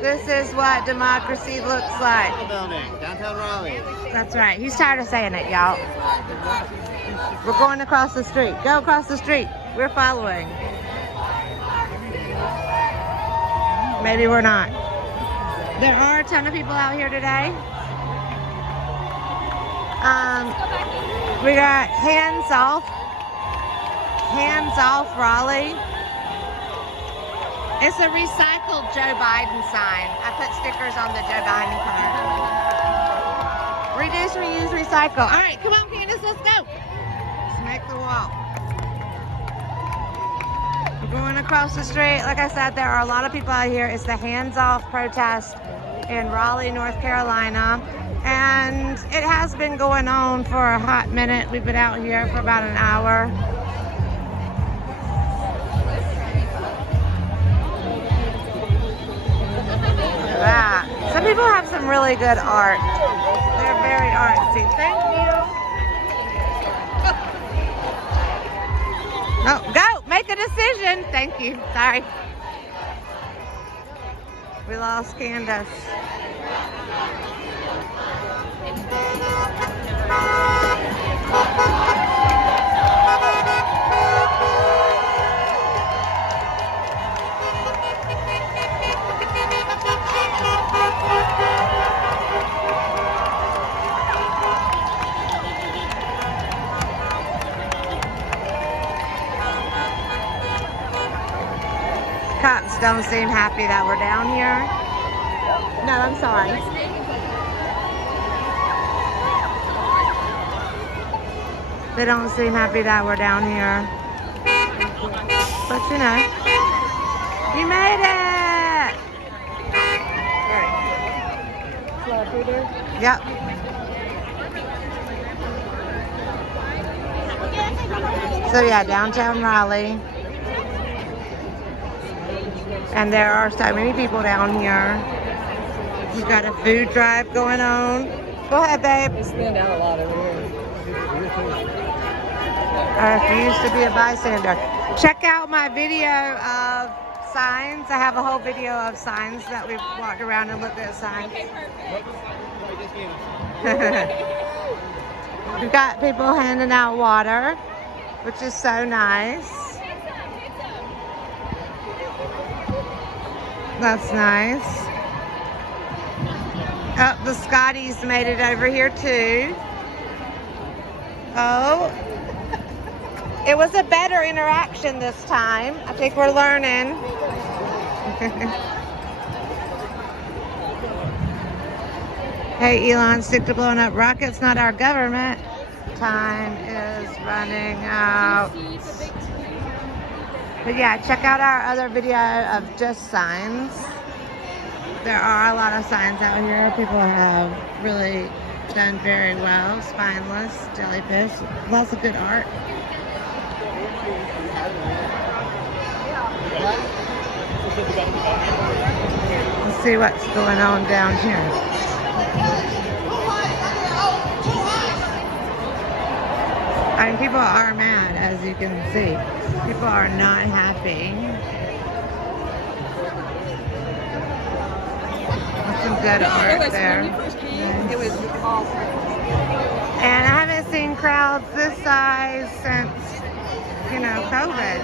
This is what democracy looks like. Building, downtown Raleigh. That's right. He's tired of saying it, y'all. We're going across the street. Go across the street. We're following. Maybe we're not. There are a ton of people out here today. We got hands off Raleigh. It's a recycled Joe Biden sign. I put stickers on the Joe Biden car. Reduce, reuse, recycle. All right, come on, Candace, let's go. Let's make the walk. We're going across the street. Like I said, there are a lot of people out here. It's the hands-off protest in Raleigh, North Carolina. And it has been going on for a hot minute. We've been out here for about an hour. That. Some people have some really good art. They're very artsy. Thank you. Oh, go! Make a decision. Thank you. Sorry. We lost Candace. Cops don't seem happy that we're down here. No, I'm sorry. They don't seem happy that we're down here. But you know, you made it! Yep. So yeah, downtown Raleigh. And there are so many people down here. We've got a food drive going on. Go ahead, babe. They stand out a lot over here. I refuse to be a bystander. Check out my video of signs. I have a whole video of signs that we've walked around and looked at signs. We've got people handing out water, which is so nice. That's nice. Oh, the Scotties made it over here too. Oh, it was a better interaction this time. I think we're learning. Hey, Elon, stick to blowing up rockets, not our government. Time is running out. But yeah, check out our other video of just signs. There are a lot of signs out here. People have really done very well. Spineless, jellyfish, lots of good art. Let's see what's going on down here. I mean, people are mad, as you can see. People are not happy. That's some good art there. It was awful. And I haven't seen crowds this size since, you know, COVID.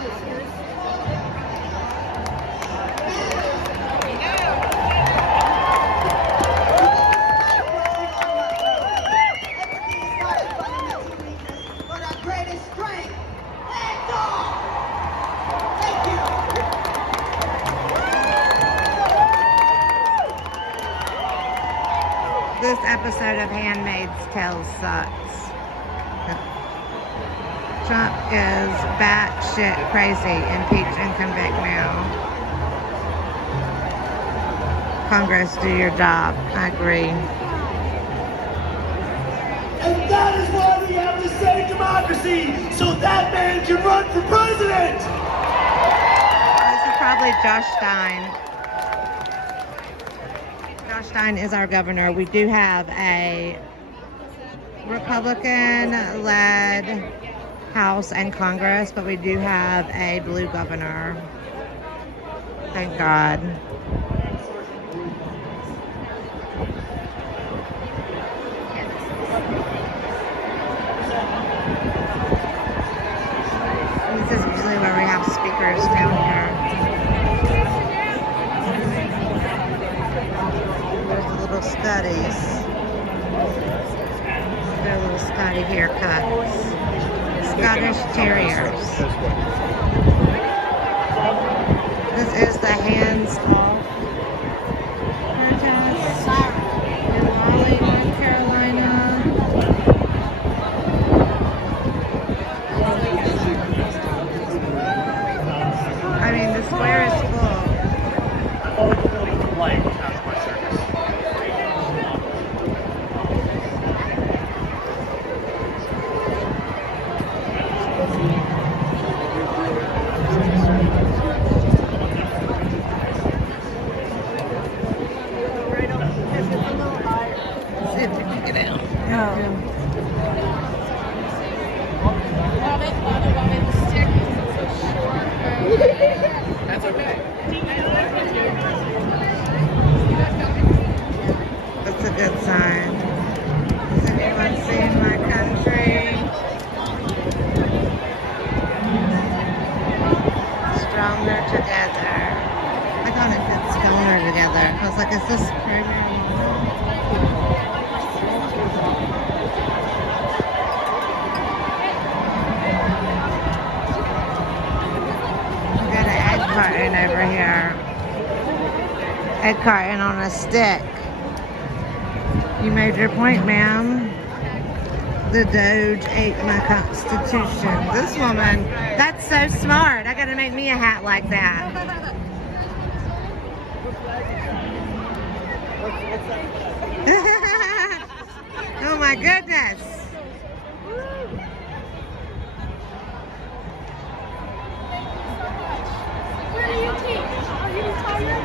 This episode of Handmaid's Tale sucks. Trump is batshit crazy. Impeach and convict now. Congress, do your job. I agree. And that is why we have to save democracy, so that man can run for president! This is probably Josh Stein. Josh Stein is our governor. We do have a Republican-led House and Congress, but we do have a blue governor. Thank God. is usually where we have speakers down here. There's the little Scotties. Their little Scotty haircuts. Scottish Terriers. This is the hands-off protest in Raleigh, North Carolina. I mean, the square is full. See if we can get out. That's okay. That's a good sign. Has anyone seen my country? Stronger together. I thought it said stoner together. I was like, is this program? We got an egg carton over here. Egg carton on a stick. You made your point, ma'am. The Doge ate my constitution. This woman, that's so smart. I gotta make me a hat like that. Oh my goodness. Where do you teach? Are you retired?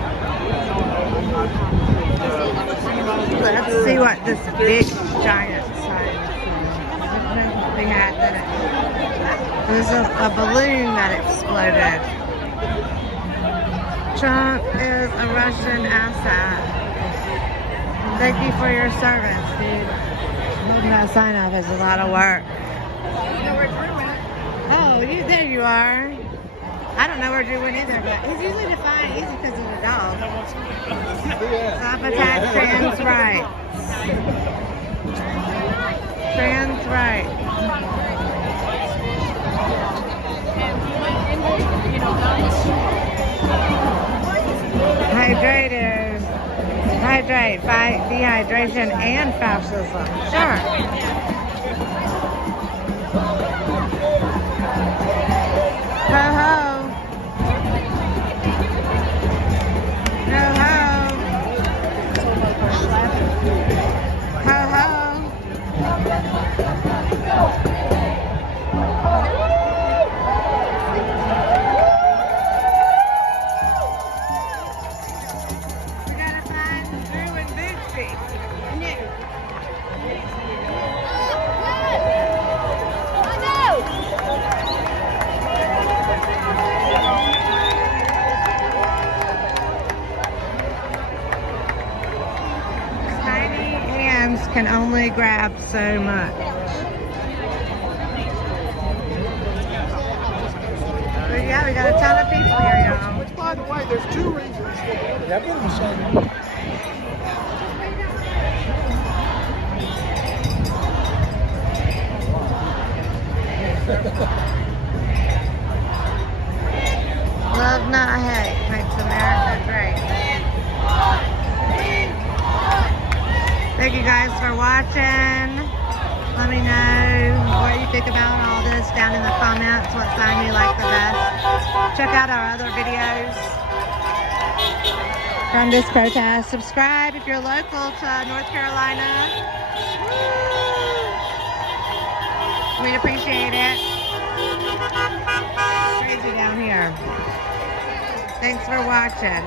Let's see what this big giant sign is. They had that it was a balloon that exploded. Trump is a Russian asset. Thank you for your service, dude. Holding that sign up is a lot of work. Oh, there you are. I don't know where Drew went either, but he's usually defined easy because of the dog. Stop attack trans rights. Trans rights. Hydrated. Hydrate. Fight dehydration and fascism. Sure. Ho ho. Ho ho. Ho ho. We gotta find Drew and Bootsy. Tiny hands can only grab so much. But yeah, we got a ton of people here, y'all. Which, by the way, there's two reasons. Love, not hate, makes America great. Thank you guys for watching. Let me know what you think about all this down in the comments, what sign you like the best. Check out our other videos from this protest. Subscribe if you're local to North Carolina. Woo! We'd appreciate it. It's crazy down here. Thanks for watching.